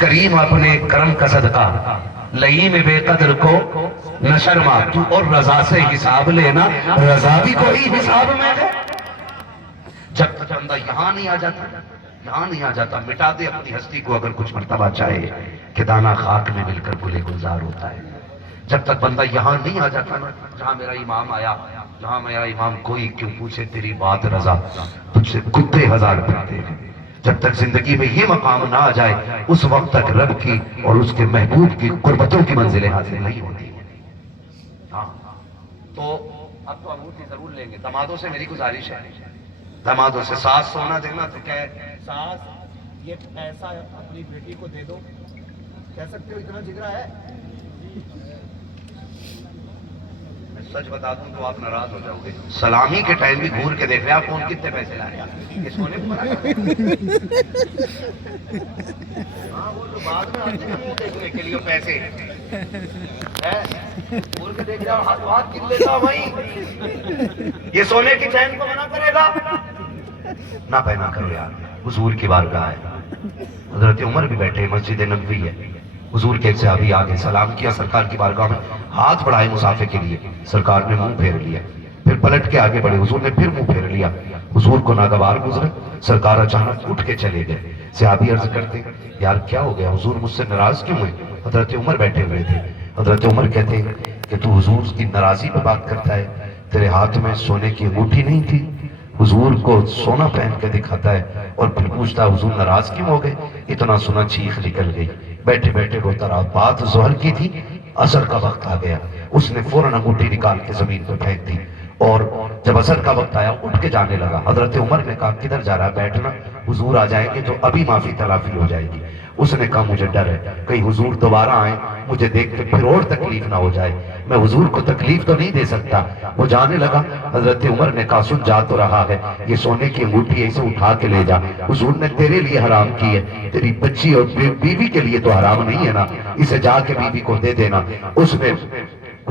کریم اپنے کرم کا صدقہ لئی میں بے قدر کو نہ شرما، تو اور رضا سے حساب لینا، رضا بھی کوئی حساب میں ہے۔ جب تک بندہ یہاں نہیں آ جاتا مٹا دے اپنی ہستی کو اگر کچھ مرتبہ چاہے کہ دانا خاک میں مل کر گلے گلزار ہوتا ہے۔ جب تک بندہ یہاں نہیں آ جاتا نا، جہاں میرا امام آیا، جہاں میرا امام کوئی کیوں پوچھے تیری بات رضا، تجھ سے کتے ہزار پھرتے ہیں۔ جب تک زندگی میں یہ مقام نہ آ جائے اس وقت تک رب کی اور اس کے محبوب کی قربتوں کی منزلیں حاصل نہیں ہوتی۔ ہاں تو اب تو انگوٹھی ضرور لیں گے، دامادوں سے میری گزارش ہے، دامادوں سے ساس سونا دینا تو کہے ساس یہ پیسہ اپنی بیٹی کو دے دو، کہہ سکتے ہو اتنا جگرا ہے؟ میں سچ بتا دوں تو آپ ناراض ہو جاؤ گے، سلامی کے ٹائم بھی گھور کے دیکھ رہے آپ کون کتنے پیسے لائے یہ سونے کو ہاں وہ جو بعد میں آتے ہیں منہ دیکھنے کے لیے پیسے گھور کے دیکھ رہا ہاتھ ہاتھ کن لیتا بھائی، یہ سونے کی چین کو منع کرے گا؟ نہ پہنا کرو یار، حضور کی بارگاہ ہے۔ حضرت عمر بھی بیٹھے، مسجد نبوی ہے، حضور کے ایک صحابی آگے سلام کیا، سرکار کی بارگاہ میں ہاتھ بڑھائے مسافے کے لیے، سرکار نے منہ پھیر لیا، پھر پلٹ کے آگے بڑھے، حضور نے پھر منہ پھیر لیا، حضور کو ناگوار گزرے، سرکار اچانک اٹھ کے چلے گئے۔ صحابی عرض کرتے یار کیا ہو گیا حضور، مجھ سے ناراض کیوں ہوئے؟ حضرت عمر بیٹھے ہوئے تھے، حضرت عمر کہتے ہیں کہ تو حضور کی ناراضی پہ بات کرتا ہے، تیرے ہاتھ میں سونے کی انگوٹھی نہیں تھی؟ حضور کو سونا پہن کے دکھاتا ہے اور پھر پوچھتا حضور ناراض کیوں ہو گئے؟ اتنا سنا چیخ نکل گئی، بیٹھے بیٹھے روتا رہا۔ بات ظہر کی تھی، عصر کا وقت آ گیا، اس نے فوراً انگوٹھی نکال کے زمین پہ پھینک دی، اور جب عصر کا وقت آیا اٹھ کے جانے لگا۔ حضرت عمر نے کہا کدھر جا رہا ہے؟ بیٹھنا، حضور آ جائیں گے تو ابھی معافی تلافی ہو جائے گی۔ اس نے کہا مجھے ڈر ہے کہیں حضور دوبارہ آئیں مجھے دیکھ کے پھر اور تکلیف نہ ہو جائے، میں حضور کو تکلیف تو نہیں دے سکتا۔ وہ جانے لگا، حضرت عمر نے کہا سن جا تو رہا ہے، یہ سونے کی انگوٹھی ہے، اسے اٹھا کے لے جا، حضور نے تیرے لیے حرام کی ہے، تیری بچی اور بیوی کے لیے تو حرام نہیں ہے نا، اسے جا کے بیوی کو دے دینا۔ اس نے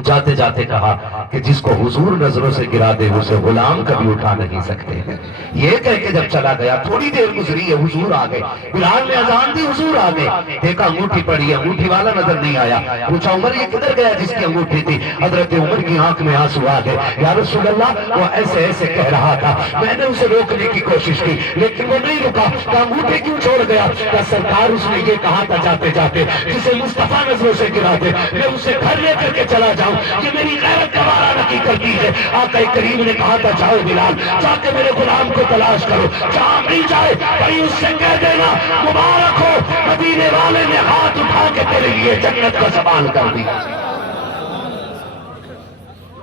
جاتے جاتے کہا کہ جس کو حضور نظروں سے گرا دے اسے غلام کبھی اٹھا نہیں سکتے ہیں۔ یہ کہہ کے جب چلا گیا تھوڑی دیر گزری ہے حضور آ گئے، بلال نے اذان دی حضور آ گئے، دیکھا انگوٹھی پڑی ہے، انگوٹھی والا نظر نہیں آیا، پوچھا عمر یہ کدھر گیا جس کی انگوٹھی تھی؟ حضرت عمر کی آنکھ میں آنسو آ گئے، یا رسول اللہ وہ ایسے ایسے کہہ رہا تھا، میں نے اسے روکنے کی کوشش کی لیکن وہ نہیں رکا، کہ انگوٹھی کیوں چھوڑ گیا؟ کہ سرکار اس نے یہ کہا تھا جاتے جاتے جسے مصطفیٰ نظروں سے گرا دے میں اسے گھر لے کر کے چلا جاؤں، یہ میری غیرت گوارا نہ کرتی ہے۔ آقا کریم نے کہا تھا جاؤ بلال جا کے میرے غلام کو تلاش کرو، جہاں مل جائے بھائی اس سے کہہ دینا مبارک ہو مدینے والے نے ہاتھ اٹھا کے تیرے لیے جنت کا سامان کر دیا۔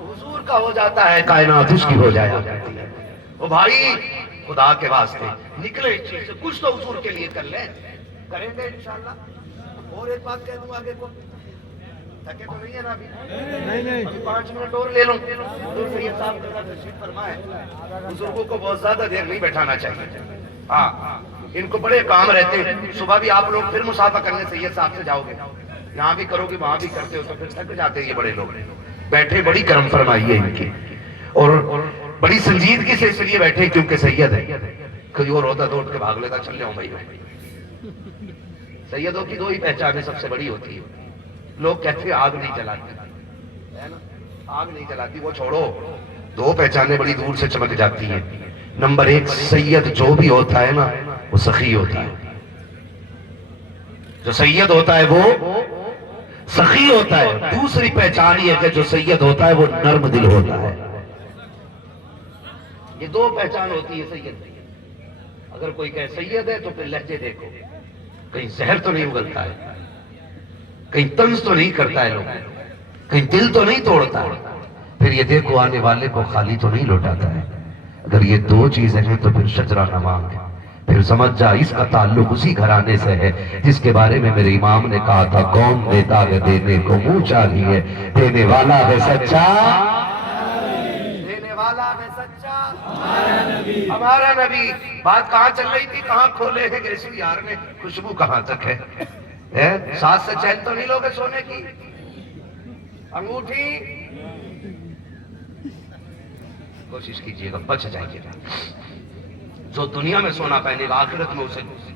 حضور کا ہو جاتا ہے کائنات اس کی ہو جایا کرتی ہے۔ وہ بھائی خدا کے واسطے نکلے اس چیز سے، کچھ تو حضور کے لیے کر لیں، کریں گے انشاءاللہ۔ اور ایک بات کہہ دوں آگے کو، تھکے تو نہیں ہے نا ابھی؟ ابھی 5 منٹ اور لے لوں۔ حضور سید صاحب کا تشریف فرمائے، بزرگوں کو بہت زیادہ دیر نہیں بیٹھانا چاہیے، ہاں ان کو بڑے کام رہتے ہیں۔ صبح بھی آپ لوگ پھر مسافہ کرنے سید صاحب سے جاؤ گے، یہاں بھی کرو گے وہاں بھی کرتے ہو تو پھر تھک جاتے ہیں یہ بڑے لوگ۔ بیٹھے بڑی کرم فرمائی ہے ان کی، اور بڑی سنجیدگی سے اس لیے بیٹھے کیونکہ سید ہے، کوئی اور ہوتا تو اٹھ کے بھاگ لیتا چل جاؤں بھائی۔ سیدوں کی 2 ہی پہچانیں سب سے بڑی ہوتی ہے، لوگ کہتے ہیں آگ نہیں جلاتی، آگ نہیں جلاتی، وہ چھوڑو، 2 پہچانیں بڑی دور سے چمک جاتی ہیں۔ نمبر 1 سید جو بھی ہوتا ہے نا وہ سخی ہوتا ہے، جو سید ہوتا ہے وہ سخی ہوتا ہے۔ دوسری پہچان یہ ہے کہ جو سید ہوتا ہے وہ نرم دل ہوتا ہے۔ یہ 2 پہچان ہوتی ہے سید۔ اگر کوئی کہے سید ہے تو پھر لہجے دیکھو، کہیں زہر تو نہیں اگلتا ہے، کہیں طنز تو نہیں کرتا ہے لوگ، کہیں دل تو نہیں توڑتا ہے، پھر یہ دیکھو آنے والے کو خالی تو نہیں لوٹاتا ہے۔ اگر یہ 2 چیزیں ہیں تو پھر شجرہ نماں ہے، پھر سمجھ جا اس کا تعلق اسی گھرانے سے ہے جس کے بارے میں میرے امام نے کہا تھا کون دیتا ہے دینے کو منہ چاہیے، دینے والا ہے سچا، دینے والا ہے سچا ہمارا نبی۔ بات کہاں چل رہی تھی، کہاں کھولے ہیں گیسو یار نے، خوشبو کہاں تک ہے؟ ساتھ سے چین تو نہیں لوگے سونے کی انگوٹھی؟ کوشش کیجئے گا بچ جائیے گا، جو دنیا میں سونا پہنے گا آخرت میں اسے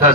10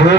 2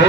2